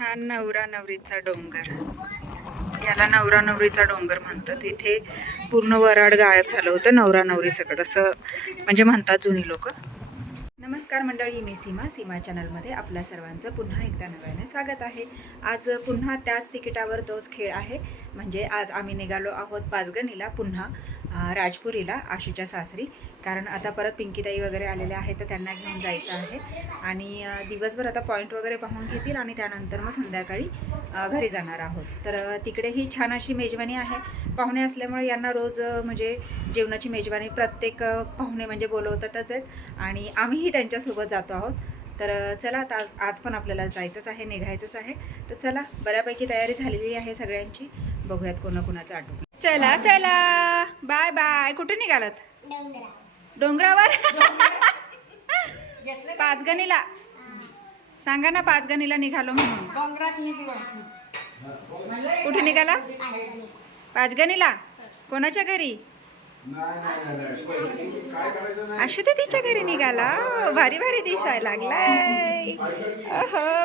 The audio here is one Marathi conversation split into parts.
हा नवरा नवरीचा डोंगर. याला नवरा नवरीचा डोंगर म्हणतात. इथे पूर्ण वराड गायब झालं होतं नवरा नवरी असं म्हणजे म्हणतात जुनी लोक. नमस्कार मंडळी मी सीमा. सीमा चॅनलमध्ये आपल्या सर्वांचं पुन्हा एकदा नव्याने स्वागत आहे. आज पुन्हा त्याच तिकिटावर तोच खेळ आहे. म्हणजे आज आम्ही निघालो आहोत पाचगणीला पुन्हा राजपुरीला आशूच्या सासरी. कारण आता परत पिंकीताई वगैरे आलेल्या आहेत तर त्यांना घेऊन जायचं आहे. आणि दिवसभर आता पॉईंट वगैरे पाहून घेतील आणि त्यानंतर मग संध्याकाळी घरी जाणार आहोत. तर तिकडेही तिकडे ही छान अशी मेजवानी आहे. पाहुणे असल्यामुळे यांना रोज म्हणजे जेवणाची मेजवानी प्रत्येक पाहुणे म्हणजे बोलवतातच आहेत. आणि आम्हीही त्यांच्यासोबत जातो आहोत. तर चला आता आज पण आपल्याला जायचंच आहे निघायचंच आहे. तर चला बऱ्यापैकी तयारी झालेली आहे सगळ्यांची. बघूयात कोणाकोणाचं आटो चला चला. Bye bye. कुठे निघालात? डोंगरावर? पाचगणीला. सांगा ना पाचगणीला निघालो म्हणून. डोंगरात निघलो कुठे निघाला? पाचगणीला. कोणाच्या घरी? असू ते तिच्या घरी निघाला. भारी भारी दिसायला लागलाय.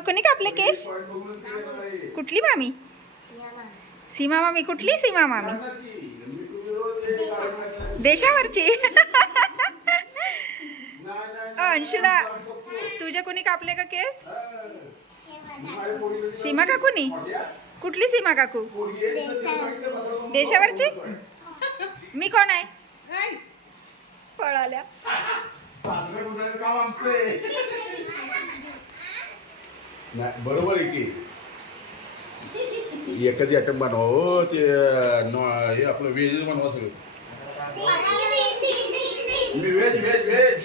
कोणी कापले केस कुठली मामी? सीमा मामी कुठली सीमा मामी? देशावरची. अंशुला तुझ्या कोणी कापले का केस? सीमा काकूनी? कुठली सीमा काकू? देशावरची? मी कोण आहे? पळाल्या. बरोबर आहे की. एकच आयटम बनवा हो ते न- हे आपलं व्हेज बनवा सगळं. मी व्हेज व्हेज व्हेज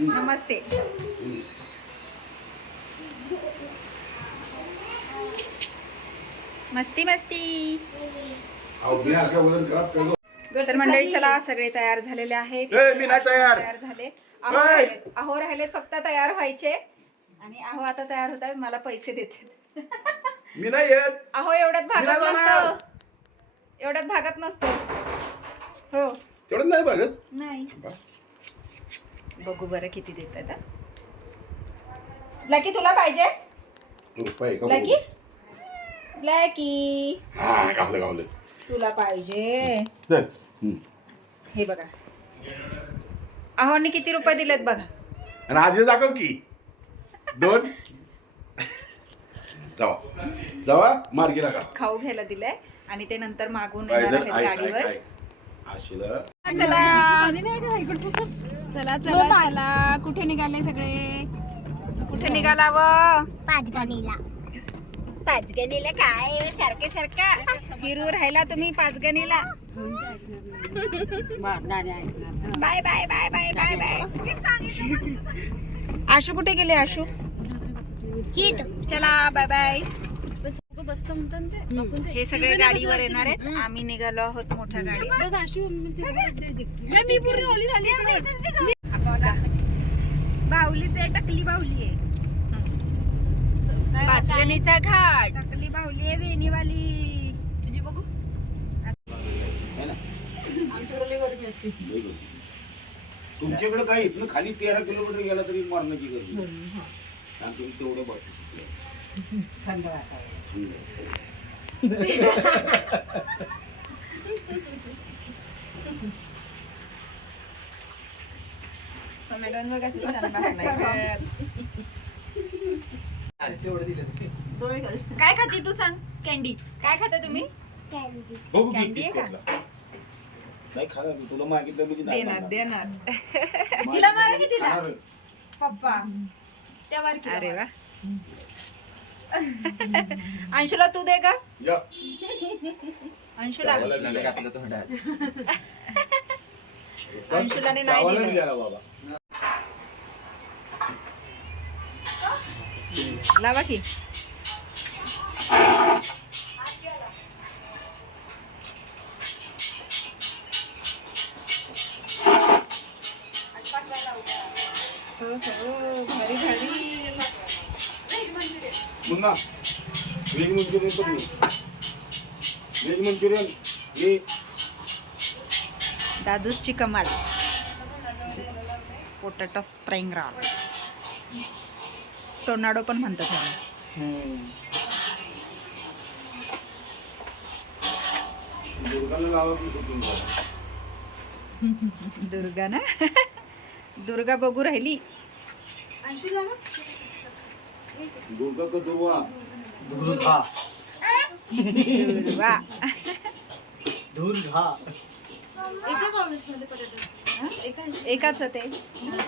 नमस्ते. मस्ती मस्ती. अहो तर मंडळी चला सगळे तयार झालेले आहेत. मी नाही तयार. तयार झाले. अहो. राहिले- अहो राहिले फक्त तयार व्हायचे. आणि अहो आता तयार होत आहेत मला पैसे देते मी नाही येत. अहो एवढ्यात भागत नाही. नसतं. एवढ्यात भागत नसतं. हो. तेवढं नाही बघत नाही. बा. बघू बरं किती देतात हा. लकी तुला पाहिजे? लकी गावलं तुला पाहिजे. हे बघा. अहोनी किती रुपये दिलेत बघा. आधी दाखव की. दोन. जावा. जावा का? खाऊ घ्यायला दिलंय आणि ते नंतर मागून येणार आहेत गाडीवर. चला. चला चला चला. कुठे निघाले सगळे? कुठे निघाला व पाचगणीला. पाचगणीला काय? सारखे सारखा. फिरू राहिला तुम्ही पाचगणीला. Bye bye bye bye bye bye. Ashu कुठे गेले आशू? चला बाय बाय. हे सगळे गाडीवर येणार आहेत. आम्ही निघालो आहोत मोठ्या गाडीत बाहुलीचे टकली बाहुली आहे. पाचगणीचा घाट. टकली बाहुली आहे वेणीवाली. तुझी बघू. तुमच्याकडे काय इथनं खाली तेरा किलोमीटर गेला तरी मरणाची गरज नाही. आमच्याकडे तेवढं बाकी असं छान बसलाय काय खाती तू सांग? कॅन्डी काय खाता तुम्ही? बघू Candy आहे का? बिस्किटला. नाही खाणार मी. तुला मागितलं म्हणजे नाही देणार खाणार. देणार. तिला मागा की तिला? खाणार. पप्पा. अरे वा. अंशुला तू दे का या. अंशुला. अंशुलाने नाही दिलं. लावा की हो हो भारी भारी मुन्ना व्हेज मंचुरियन पण घे. व्हेज मंचुरियन हे दादूसची कमाल. पोटॅटो स्प्रिंग रोल टोर्नाडो पण म्हणतात त्याला. दुर्गाला लावा की शूटिंग दुर्गा ना? दुर्गा बघू राहिली. दुर्गा का दुर्वा. दुर्वा. दुर्गा. एकाच ते ते पण हा?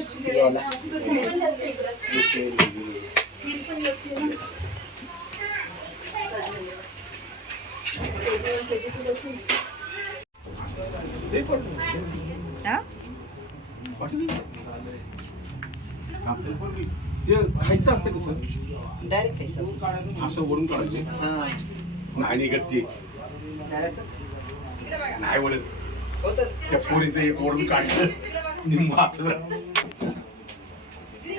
आपल्याला पण मी- ते खायचं असतं कसं डायरेक्ट खायचं असं. वरून काढायचं हा. नाही निघत ते डायरेक्ट असं. नाही वळत हो तर. त्या पोरीचं एक वरून काढलं निम्म हातचं. हे?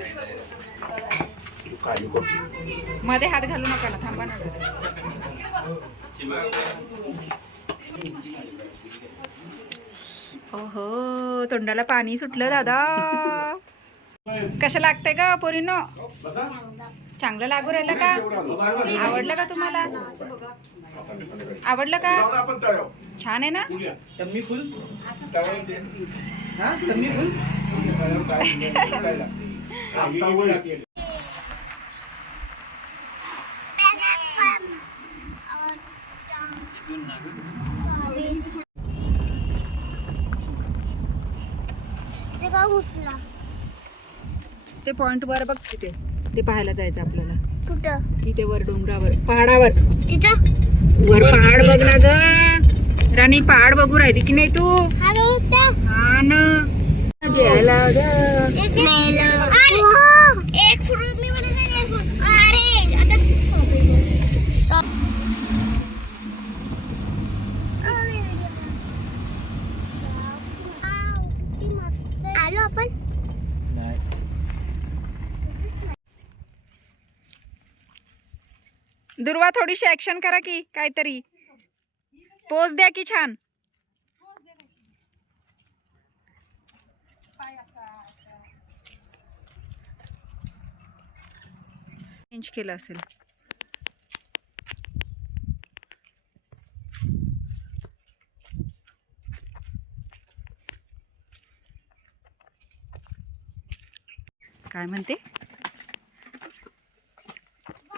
मध्ये हात घालू नका ना थांबा ना. ओहो तोंडाला पाणी सुटलं दादा. कसं लागतंय का पोरीनो? चांगलं लागू राहिलं का? आवडलं का तुम्हाला? आवडलं का. छान आहे ना? फुल हा टम्मी फुल ते का घुसला. ते पॉइंट वर बघ तिथे. ते पाहायला जायचं आपल्याला. कुठं? तिथे वर डोंगरावर. पहाडावर. तिथं? वर पहाड बघ ना ग. राणी पहाड बघू राहिली की नाही तू? हा ना. गेला ग. एक फ्रूट मी म्हणत आहे, एक fruit. अरे आता स्टॉप आलो आपण दुर्वा थोडीशी ऍक्शन करा की काहीतरी. पोज द्या की छान. चेंज केलं असेल. काय म्हणते?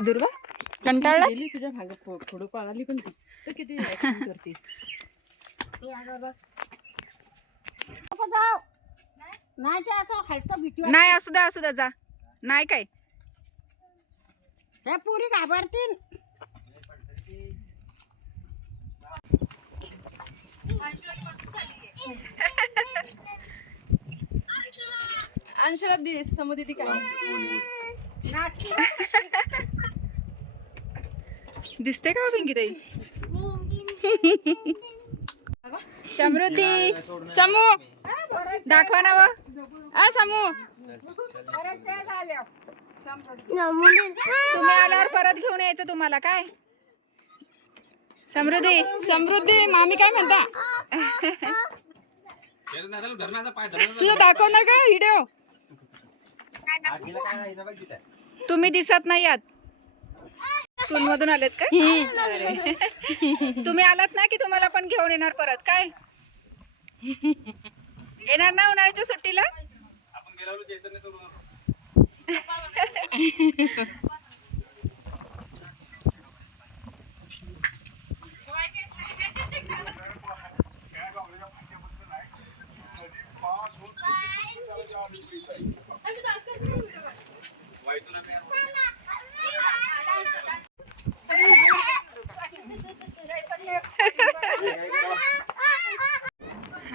दुर्वा? कंटाळला गेली तुझ्या मागे पळाली पण ती. तर किती ऍक्शन करते नाही असू द्या असू द्या जा. नाही काय. ह्या पुरी घाबरतील अंशला दे समुदिती काय दिसते का हो पिंकी ताई? समृद्धी समू दाखवा ना व. आ समू. तुम्ही आल्यावर परत घेऊन यायचं तुम्हाला काय? समृद्धी समृद्धी मामी काय म्हणता? तुझं दाखव ना का व्हिडिओ? तुम्ही दिसत नाही आहात स्कूल मधून आलेत काय? अरे. तुम्ही आलात ना की तुम्हाला पण घेऊन येणार परत? काय? येणार ना उन्हाळ्याच्या सुट्टीला?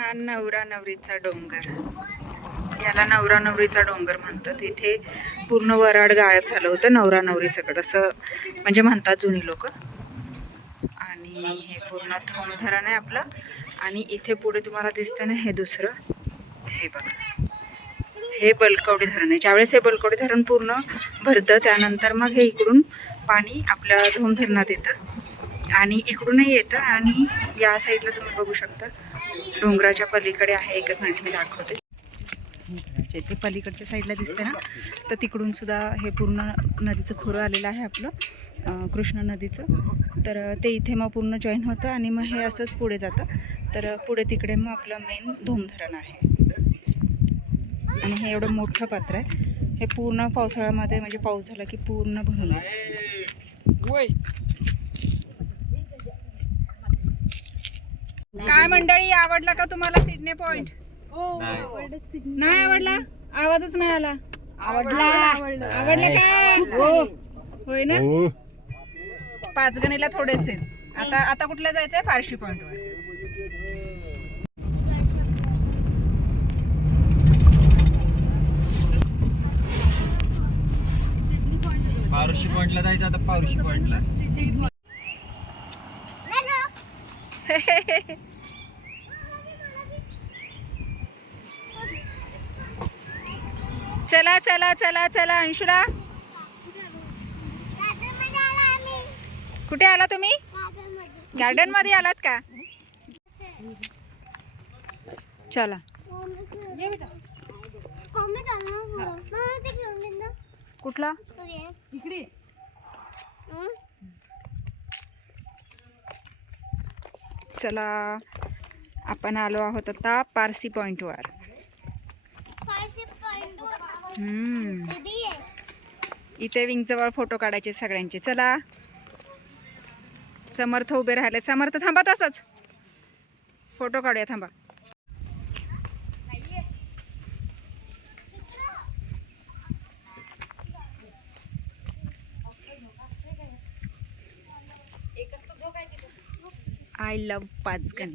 हा नवरा नवरीचा डोंगर. याला नवरा नवरीचा डोंगर म्हणतात. इथे पूर्ण वराड गायब झालं होतं नवरा नवरी सगळं. असं म्हणजे म्हणतात जुनी लोक. आणि हे पूर्ण थोम धरण आहे आपलं. आणि इथे पुढे तुम्हाला दिसतं ना हे दुसरं. हे बघा. हे बलकवडी धरण आहे. ज्यावेळेस हे बलकवडी धरण पूर्ण भरतं त्यानंतर मग हे इकडून पाणी आपल्या धोम धरणात येतं. आणि इकडूनही येतं. आणि या साईडला तुम्ही बघू शकता. डोंगराच्या पलीकडे आहे एकच मिनिट मी दाखवते. जे ते पलीकडच्या साईडला दिसते ना तर तिकडून सुद्धा हे पूर्ण नदीचं खोरं आलेलं आहे आपलं कृष्णा नदीचं. तर ते इथे मग पूर्ण जॉईन होतं आणि मग हे असंच पुढे जातं. तर पुढे तिकडे मग आपलं मेन धोमधरण आहे. आणि हे एवढं मोठं पात्र आहे. हे पूर्ण पावसाळ्यामध्ये म्हणजे पाऊस झाला की पूर्ण भरून जातं वय काय मंडळी आवडला का तुम्हाला सिडनी पॉइंट नाही. आवडला आवाजच नाही आला. आवडला. आवडलं. का? हो. होय ना? पाच गणीला थोडेच आहेत. आता आता कुठला जायचंय? पारशी पॉइंटवर पारुशी पॉइंटला जायचं आता पारुशी पॉइंटला चला चला चला चला अंशुला. कुठे आला तुम्ही? गार्डनमध्ये आलात का? चला. कुठला? इकडे. चला आपण आलो आहोत आता पारसी पॉइंटवर पाचशे point वर. हम्म. बेबी आहे. इथे विंगजवळ फोटो काढायचे सगळ्यांचे चला समर्थ उभे राहिले समर्थ थांबा तसंच फोटो काढूया थांबा आय लव पाचगण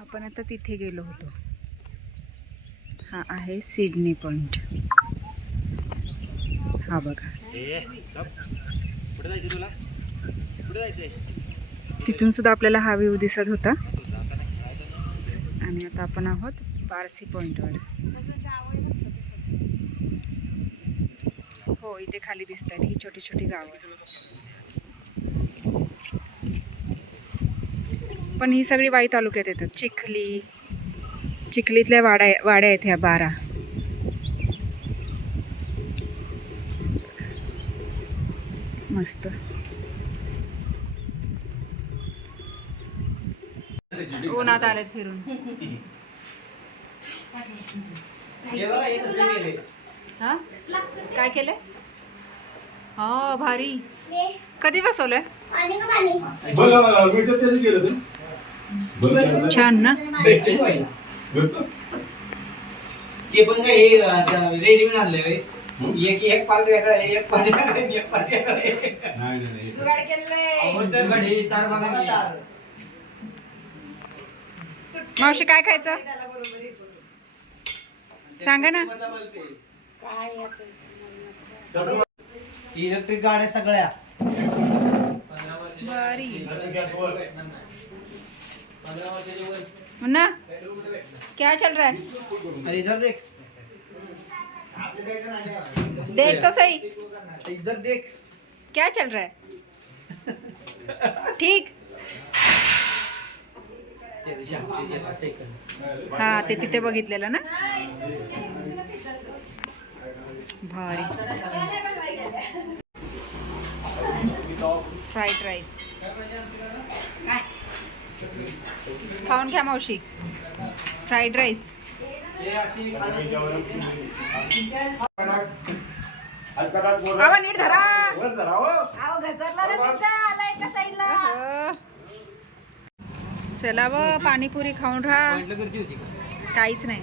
आपण आता तिथे गेलो होतो. हा आहे सिडनी पॉइंट. हा बघा. तिथून सुद्धा आपल्याला हा व्ह्यू दिसत होता. आणि आता आपण आहोत पारसी पॉइंटवर. हो इथे खाली दिसत आहेत ही छोटी छोटी गावं. पण ही सगळी वाई तालुक्यात येतात. चिखली चिखलीतल्या वाड्या वाड्या आहेत ह्या बारा. मस्त. उन्हात आलेत फिरून. काय केलंय? हा भारी. कधी बसवलंय? छान ना. ते पण काय हे रेडीमेड आणलंय होय. एक एक पार्ट वेगळा पार्ट पार्ट जुगाड केलंय. तर बघा. तार. मावशी काय खायचं? सांगा ना. इलेक्ट्रिक गाड्या सगळ्या. भारी मुन्ना क्या चल रहा है? अरे इधर देख. देख तो सही. इधर देख. क्या चल रहा है? ठीक. हा ते तिथे बघितलेलं ना? भारी. फ्राईड राईस खाऊन घ्या मावशी. फ्राईड राईस आवा नीट धरा. चला व पाणीपुरी खाऊन राहा? काहीच नाही.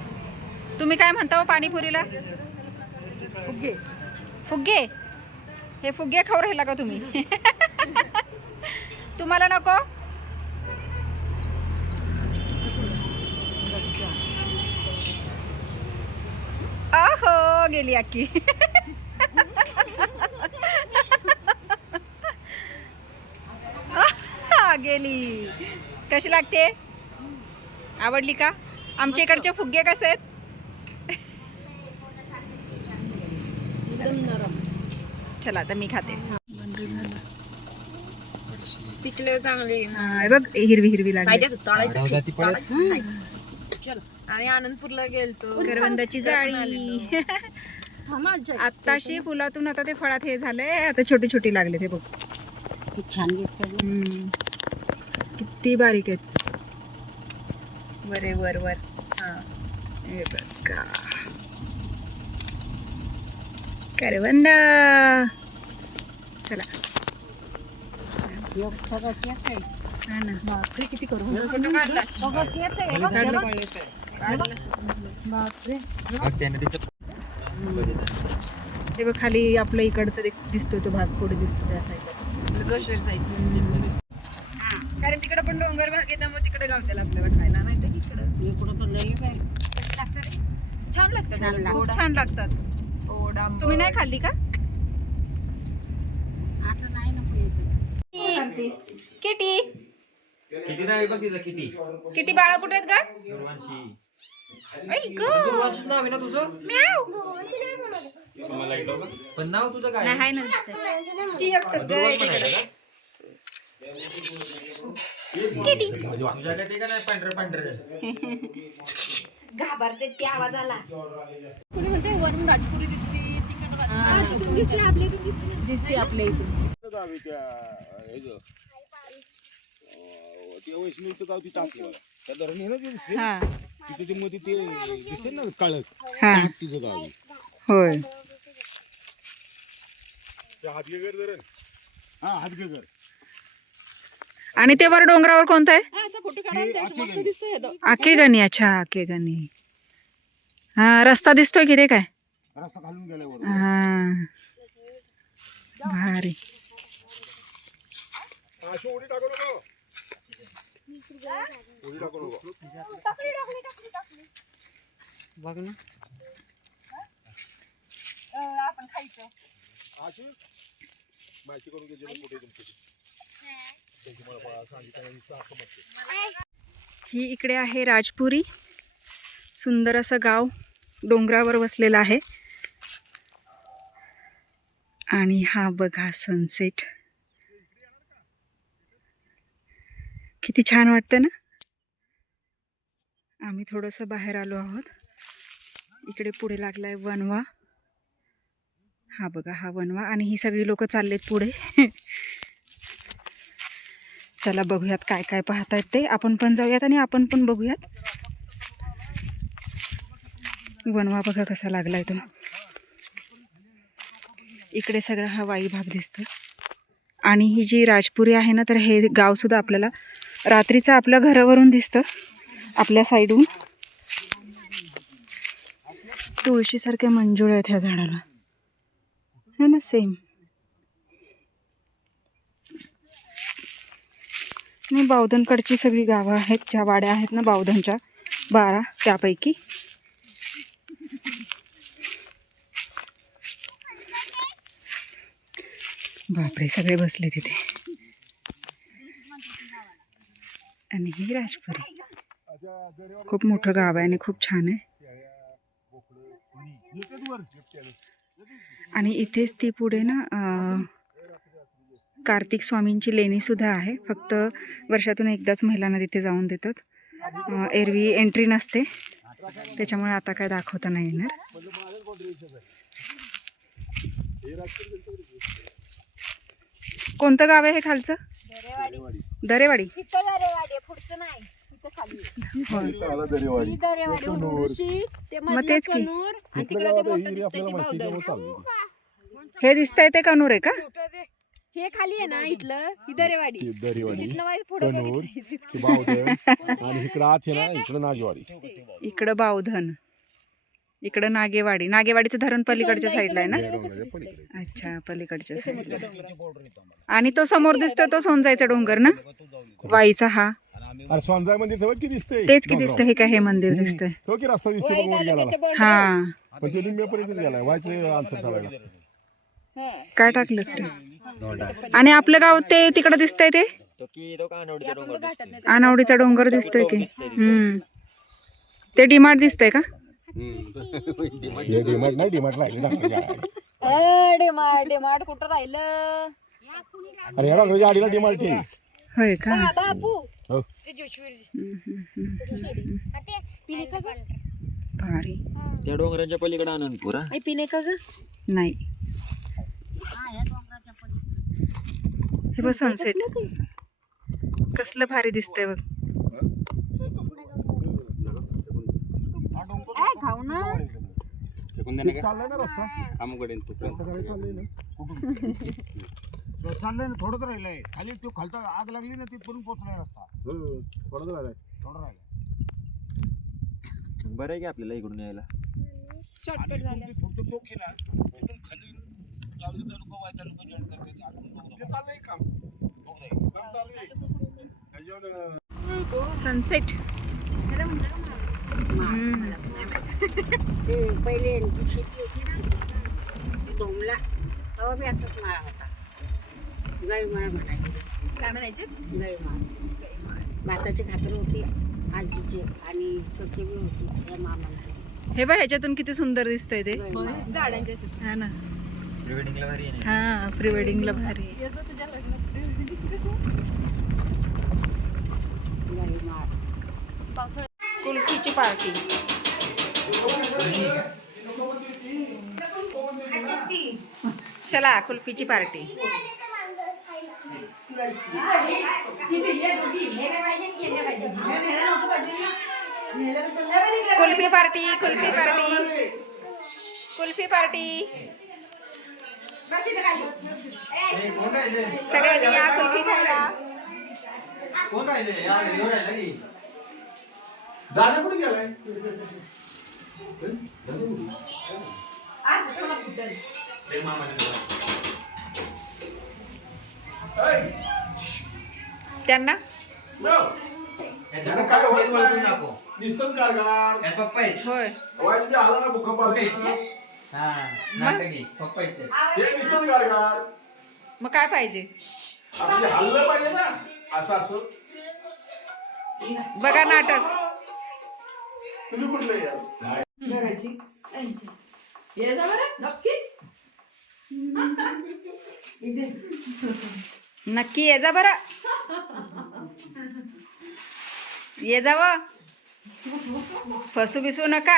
तुम्ही काय म्हणता हो पाणीपुरीला? फुगे. फुगे? हे फुगे खाऊ राहिला का तुम्ही? तुम्हाला नको? अहो गेली अक्की गेली. कशी लागते? आवडली का? आमच्या इकडचे फुगे कसे आहेत? चला आता मी खाते. पिकले चांगले. बघ हिरवी हिरवी लागली. आम्ही आनंदपूरला गेलतो. करवंदाची जाळी. आत्ताशी फुलातून आता ते फळात हे झालंय आता छोटी छोटी लागले ते बघ. हम्म. किती बारीक आहेत. वरे वर वर. हा. हे बघा करवंद. चला. हा ना. बापरे किती करू? मग ते बघ खाली आपलं इकडचं दिसतोय तो भाग पुढे दिसतो त्या साईडला कारण तिकडे पण डोंगर भाग आहे त्यामुळे तिकडे गावतेल आपल्याला खायला नाही तर इकडं. छान लागतात. खूप छान लागतात. तुम्ही नाही खाल्ली का? किटी किती? नाव आहे बघ तिचं किती. किटी बाळा कुठे आहेत का दुर्वांशी. ऐक ग. दुर्वांशीच नाव आहे ना तुझं. पण नाव तुझं काय? नाही हाय ना नुसतं. ती एकटंच ग इकडे. तुझ्या काय ते का नाही? पांढरं पांढरं. घाबरते ते आवाज आला. कुणी म्हणते वरून राजपुरी दिसते? दिसते आपल्या इथून. त्या ते वैष्णवीचं गाव तिथं त्या धरणी ना दिसते हा. तिथे ते मध्ये ते दिसते ना काळक हा. तिचं गाव होय. धरण हा आणि ते वर डोंगरावर कोणतं आहे? असं फोटो काढायला मस्त दिसतोय तो आकेगणी अच्छा आकेगणी. हा रस्ता दिसतोय की ते काय? हा. भारी. बघ ना. माहिती करून. ही इकडे आहे राजपुरी. सुंदर असं गाव. डोंगरावर वसलेलं आहे. आणि हा बघा सनसेट किती छान वाटतं ना? आम्ही थोडंसं बाहेर आलो आहोत. इकडे पुढे लागलाय वनवा. हा बघा हा वनवा. आणि ही सगळी लोक चाललेत पुढे. चला बघूयात काय काय पाहतायत ते. आपण पण जाऊयात आणि आपण पण बघूयात. वनवा बघा कसा लागलाय तो. इकडे सगळा हा वाई भाग दिसतो आणि ही जी राजपुरी आहे ना तर हे गावसुद्धा आपल्याला रात्रीचं आपल्या घरावरून दिसतं आपल्या साईडहून तुळशीसारखे मंजुळ आहेत ह्या झाडाला. है ना सेम बावधनकडची सगळी गावं आहेत ज्या वाड्या आहेत ना बावधनच्या बारा त्यापैकी. बापरे सगळे बसले तिथे. आणि ही राजपुरी. खूप मोठं गाव आहे आणि खूप छान आहे. आणि इथेच ती पुढे ना कार्तिक स्वामींची लेणी सुद्धा आहे. फक्त वर्षातून एकदाच महिलांना तिथे जाऊन देतात. एरवी एंट्री नसते. त्याच्यामुळे आता काय दाखवता नाही येणार. कोणतं गाव आहे हे खालचं? दरेवाडी. इथं दरेवाडी आहे, पुढचं नाही. इथं खाली आहे. होय. ही दरेवाडी उडुडूशी ते मग मधलं तेच की. कनूर आणि तिकडे ते मोठं दिसतंय ते बावधन हे दिसतंय ते कानूर आहे का? हे खाली आहे ना इथलं. ही दरेवाडी. दरेवाडी. तिथनं वाईट पुढे कनूर ते बावधन आणि इकडं आत आहे ना इकडं नागेवाडी इकडं बावधन इकडं नागेवाडी नागेवाडीचं धरण पलीकडच्या साईडला आहे ना? डोंगराच्या पलीकडे अच्छा पलीकडच्या साईडला. आणि तो समोर दिसतोय तो सोनजायचा डोंगर ना? वाईचा हा. मध्ये तेच की दिसतंय हे काय हे मंदिर दिसतंय. तो की रस्ता दिसतोय बघ वर गेला हा. काय टाकलंस रे? आणि आपलं गाव ते तिकडं दिसतंय ते. अनावडीचा डोंगर दिसतोय. की? हम्म. ते डिमार्ट दिसतंय का? हे डिमार्ट नाही डिमार्ट कुठं राहिलं? अरे या डोंगराच्या आडीला डिमार्ट होय का? बापू. हो. भारी. त्या डोंगराच्या पलीकडे आनंदपूर हा? का ग? नाही. हे बघ सनसेट कसलं भारी दिसतंय बघ. खाऊ ना चाललाय ना रस्ता? चाललंय ना? थोडंच राहिलंय. खाली तो खालचा आग लागली ना तिथपर्यंत पोहोचलाय रस्ता. थोडं राहिलाय. थोडं राहिलं बरं आहे की आपल्याला इकडून यायला? शॉर्टकट झालं ते फक्त तो ना खाली लावली तालुका वाय तालुका जॉईन करते. आतून डोंगरावर. ते चाललंय काम. सनसेट ते पहिले शेती होती ना ती डोंबला तेव्हा बी असाच माळा होता गाई माळा म्हणायची काय म्हणायचे गाई माळ भाताची खातर होती आजीची आणि छोटी बी होती मामाला हे बघ ह्याच्यातून किती सुंदर दिसतंय ते झाडांच्या. हा ना प्रिवेडिंगला भारी आहे हा प्री वेडिंगला भारी आहे. याचं तुझ्या लग्नात गाई माळ पावसाळ्यात कुल्फीची पार्टी. चला कुल्फीची party. Kulfi party kulfi party. Kulfi party. सगळ्यांनी या कुल्फी खायला कोण राहिले या रेडिओ राहिला की दादा कुठे गेलाय? त्यांना? त्याला काय होईल वळकून दाखव दिसतच कारगार हे पप्पा आहेत. होय. वाईट बी आला ना भूकंप आला. हा नाटकी पप्पा आहेत ते. हे दिसतच कारगार मग काय पाहिजे? आपले हल्लं पाहिजे ना. असं असं. बघा नाटक. तुम्ही कुठलं यार ये जा बरं नक्की. नक्की ये जा बरं. ये जाव फसू बिसू नका.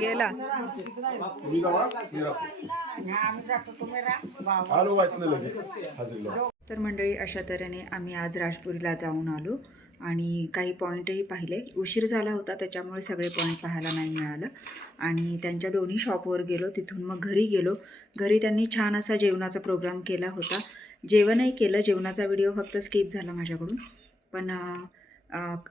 गेला. लगेच. हजरीला. तर मंडळी अशा तऱ्हेने आम्ही आज राजपुरीला जाऊन आलो. आणि काही पॉईंटही पाहिले. उशीर झाला होता त्याच्यामुळे सगळे पॉईंट पाहायला नाही मिळालं. आणि त्यांच्या दोन्ही शॉपवर गेलो तिथून मग घरी गेलो. घरी त्यांनी छान असा जेवणाचा प्रोग्राम केला होता. जेवणही केलं जेवणाचा व्हिडिओ फक्त स्किप झाला माझ्याकडून. पण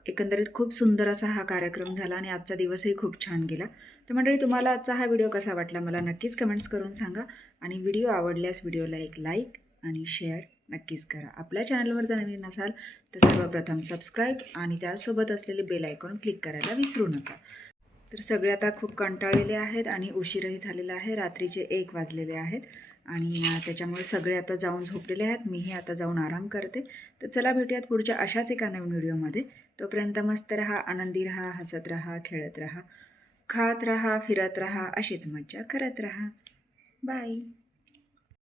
एकंदरीत खूप सुंदर असा हा कार्यक्रम झाला आणि आजचा दिवसही खूप छान गेला. तर मंडळी तुम्हाला आजचा हा व्हिडिओ कसा वाटला मला नक्कीच कमेंट्स करून सांगा. आणि व्हिडिओ आवडल्यास व्हिडिओला एक लाईक आणि शेअर नक्कीच करा. आपल्या चॅनलवर जर नवीन असाल तर सर्वप्रथम सबस्क्राईब आणि त्यासोबत असलेले बेल आयकॉन क्लिक करायला विसरू नका. तर सगळे आता खूप कंटाळलेले आहेत आणि उशीरही झालेला आहे. रात्रीचे एक वाजलेले आहेत आणि त्याच्यामुळे सगळे आता जाऊन झोपलेले आहेत. मीही आता जाऊन आराम करते. तर चला भेटूयात पुढच्या अशाच एका नवीन व्हिडिओमध्ये तोपर्यंत मस्त रहा आनंदी रहा हसत रहा खेळत रहा खात रहा फिरत रहा अशीच मज्जा करत रहा. बाय